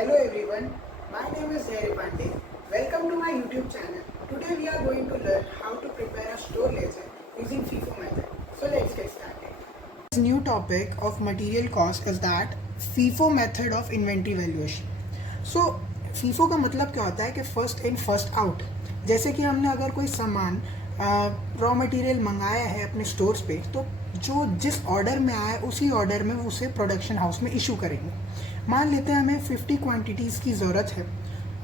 Hello everyone, my name is Harry Pandey. Welcome to my YouTube channel. Today we are going to learn how to prepare a store ledger using FIFO method. So let's get started. This new topic of material cost is that FIFO method of inventory valuation. So FIFO का मतलब क्या होता है कि first in first out. जैसे कि हमने अगर कोई सामान रॉ मटेरियल मंगाया है अपने स्टोर्स पे, तो जो जिस ऑर्डर में आया उसी ऑर्डर में उसे प्रोडक्शन हाउस में इशू करेंगे. मान लेते हैं हमें 50 क्वांटिटीज़ की ज़रूरत है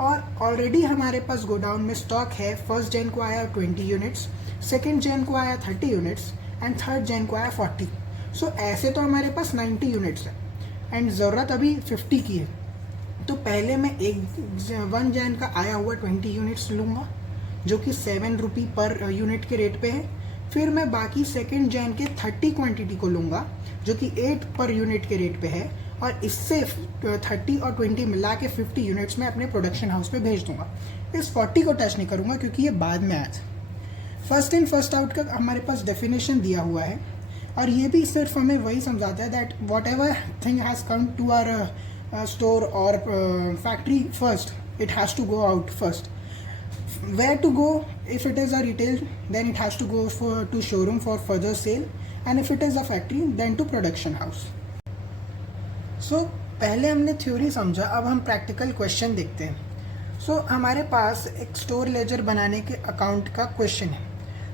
और ऑलरेडी हमारे पास गोडाउन में स्टॉक है. फर्स्ट जैन को आया 20 यूनिट्स, सेकेंड जैन को आया 30 यूनिट्स एंड थर्ड जैन को आया 40. सो ऐसे तो हमारे पास 90 यूनिट्स है एंड ज़रूरत अभी 50 की है. तो पहले मैं वन जैन का आया हुआ 20 यूनिट्स लूँगा जो कि 7 रुपये पर यूनिट के रेट पे है. फिर मैं बाकी सेकेंड जैन के 30 क्वांटिटी को लूँगा जो कि 8 पर यूनिट के रेट पे है और इससे 30 और 20 मिला के 50 यूनिट्स में अपने प्रोडक्शन हाउस पे भेज दूंगा. इस 40 को टच नहीं करूँगा क्योंकि ये बाद में आया था. फर्स्ट इन फर्स्ट आउट का हमारे पास डेफिनेशन दिया हुआ है और ये भी सिर्फ हमें वही समझाता है that whatever thing has come to our store और factory first, it has to go out first. Where to go? If it is a retail, then it has to go to showroom for further sale, and if it is a factory, then to production house. So पहले हमने theory समझा, अब हम practical question देखते हैं. So हमारे पास एक store laser बनाने के अकाउंट का क्वेश्चन है.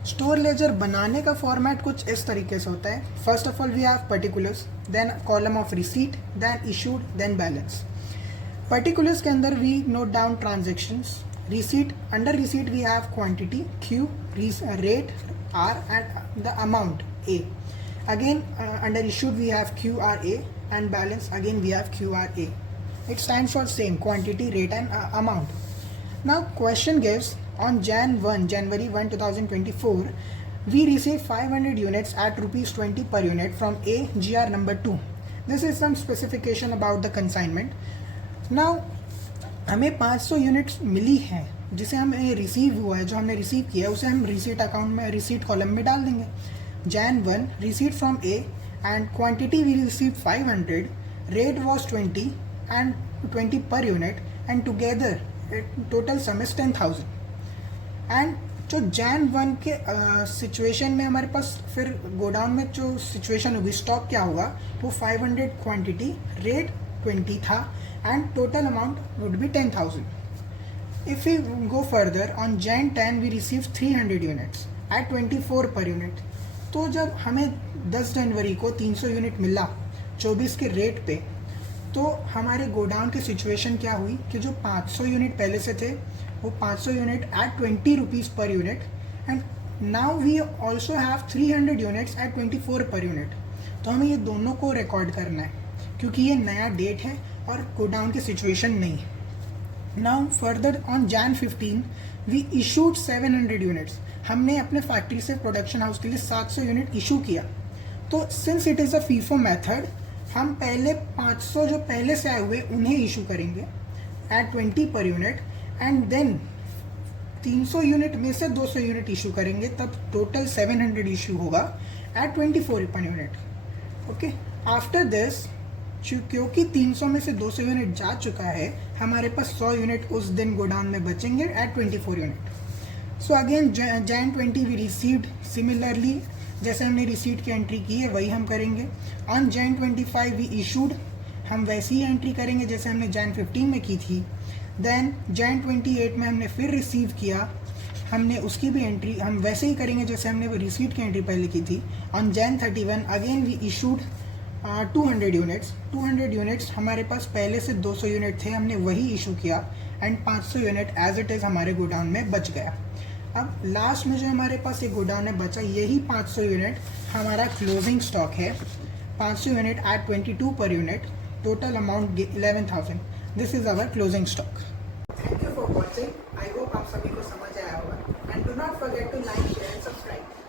स्टोर लेजर बनाने का फॉर्मेट कुछ इस तरीके से होता है. First of all we have particulars, then column of receipt, then issued, then balance. Particulars के अंदर we note down transactions. Receipt, under receipt we have quantity Q, rate R and the amount A. Again under issued we have QRA and balance again we have QRA. It stands for same quantity, rate and amount. Now question gives on January 1 2024 we received 500 units at rupees 20 per unit from A GR number 2. This is some specification about the consignment. Now हमें 500 units मिली हैं जिसे हमें receive हुआ है, जो हमने receive किया है उसे हम रिसीट अकाउंट में रिसीट कॉलम में डाल देंगे. Jan 1 receipt from A and quantity we receive 500, rate was 20 and 20 per unit and together total sum is 10,000. And जो Jan 1 के सिचुएशन में हमारे पास फिर गोडाउन में जो सिचुएशन होगी, स्टॉक क्या होगा, वो 500 क्वांटिटी, रेट 20 था and total amount would be 10,000. If we go further, on Jan 10 we received 300 units at 24 per unit. तो जब हमें 10 जनवरी को 300 यूनिट मिला 24 के रेट पे, तो हमारे गोडाउन की सिचुएशन क्या हुई कि जो 500 यूनिट पहले से थे वो 500 unit at 20 rupees per unit and now we also have 300 units at 24 per unit. तो हमें ये दोनों को रिकॉर्ड करना है क्योंकि ये नया डेट है और गोडाउन की सिचुएशन नहीं है. Now further on Jan 15 we issued 700 units. हमने अपने फैक्ट्री से प्रोडक्शन हाउस के लिए 700 यूनिट इशू किया. तो since it is a FIFO method, हम पहले 500 जो पहले से आए हुए उन्हें इशू करेंगे eight 20 per unit and then 300 unit में से 200 यूनिट इशू करेंगे, तब टोटल 700 इशू होगा eight 24 per unit. Okay, after this क्योंकि 300 में से 200 यूनिट जा चुका है, हमारे पास 100 यूनिट उस दिन गोडाउन में बचेंगे at 24 unit. So again Jan 20 we received similarly, जैसे हमने रिसीट की एंट्री की है वही हम करेंगे. ऑन Jan 25 वी इशूड, हम वैसी ही एंट्री करेंगे जैसे हमने Jan 15 में की थी. देन Jan 28 में हमने फिर रिसीव किया, हमने उसकी भी एंट्री हम वैसे ही करेंगे जैसे हमने रिसीट की एंट्री पहले की थी. On Jan 31 again we issued 200 units. 200 units हमारे पास पहले से 200 यूनिट थे, हमने वही इशू किया and 500 unit as it is हमारे गोडाउन में बच गया. अब लास्ट में जो हमारे पास एक गोडाउन में बचा, यही 500 यूनिट हमारा क्लोजिंग स्टॉक है. 500 unit at 22 per unit, total amount 11,000. This is our closing stock. Thank you for watching. I hope आप सभी को समझ आया होगा and do not forget to like, share and subscribe.